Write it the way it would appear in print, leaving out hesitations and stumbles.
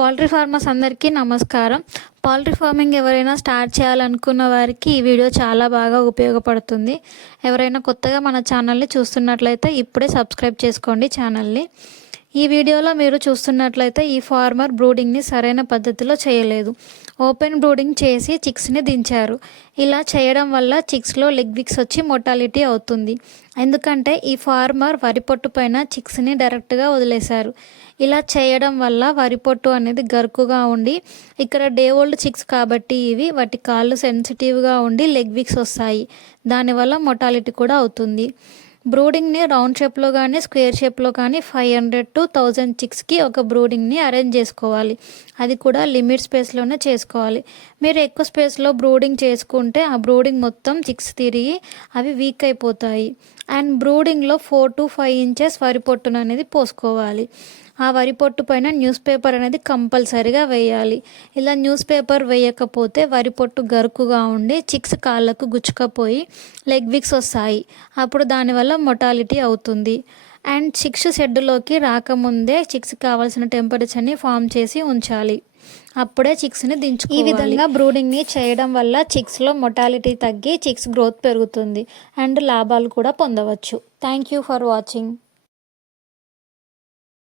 Poultry farmers అందరికీ నమస్కారం. Poultry farming ఎవరైనా స్టార్ట్ చేయాలనుకున్న వారికి ఈ వీడియో చాలా బాగా ఉపయోగపడుతుంది. ఎవరైనా కొత్తగా మన ఛానల్ని చూస్తున్నట్లయితే ఇప్పుడే సబ్స్క్రైబ్ చేసుకోండి ఛానల్ని. ఈ వీడియోలో మీరు చూస్తున్నట్లయితే ఈ ఫార్మర్ బ్రూడింగ్ని సరైన పద్ధతిలో చేయలేదు. ఓపెన్ బ్రూడింగ్ చేసి చిక్స్ని దించారు. ఇలా చేయడం వల్ల చిక్స్లో లెగ్ విక్స్ వచ్చి మోర్టాలిటీ అవుతుంది. ఎందుకంటే ఈ ఫార్మర్ వరి పొట్టు పైన చిక్స్ని డైరెక్ట్గా వదిలేశారు. ఇలా చేయడం వల్ల వరి పొట్టు అనేది గరుకుగా ఉండి, ఇక్కడ డే ఓల్డ్ చిక్స్ కాబట్టి ఇవి వాటి కాళ్ళు సెన్సిటివ్గా ఉండి లెగ్ విక్స్ వస్తాయి. దానివల్ల మోర్టాలిటీ కూడా అవుతుంది. బ్రూడింగ్ని రౌండ్ షేప్లో కానీ స్క్వేర్ షేప్లో కానీ 500 to 1000 చిక్స్కి ఒక బ్రూడింగ్ని అరేంజ్ చేసుకోవాలి. అది కూడా లిమిట్ స్పేస్లోనే చేసుకోవాలి. మీరు ఎక్కువ స్పేస్లో బ్రూడింగ్ చేసుకుంటే ఆ బ్రూడింగ్ మొత్తం చిక్స్ తిరిగి అవి వీక్ అయిపోతాయి. అండ్ బ్రూడింగ్లో 4 to 5 inches వరి పొట్టును అనేది పోసుకోవాలి. ఆ వరి పొట్టు పైన న్యూస్ పేపర్ అనేది కంపల్సరీగా వేయాలి. ఇలా న్యూస్ పేపర్ వేయకపోతే వరి పొట్టు గరుకుగా ఉండి చిక్స్ కాళ్ళకు గుచ్చుకపోయి లెగ్ విక్స్ వస్తాయి. అప్పుడు దానివల్ల మోర్టాలిటీ అవుతుంది. అండ్ చిక్స్ షెడ్లోకి రాకముందే చిక్స్ కావాల్సిన టెంపరేచర్ని ఫామ్ చేసి ఉంచాలి. అప్పుడే చిక్స్ని దించుకోవాలి. ఈ విధంగా బ్రూడింగ్ని చేయడం వల్ల చిక్స్లో మోర్టాలిటీ తగ్గి చిక్స్ గ్రోత్ పెరుగుతుంది అండ్ లాభాలు కూడా పొందవచ్చు. Thank you for watching.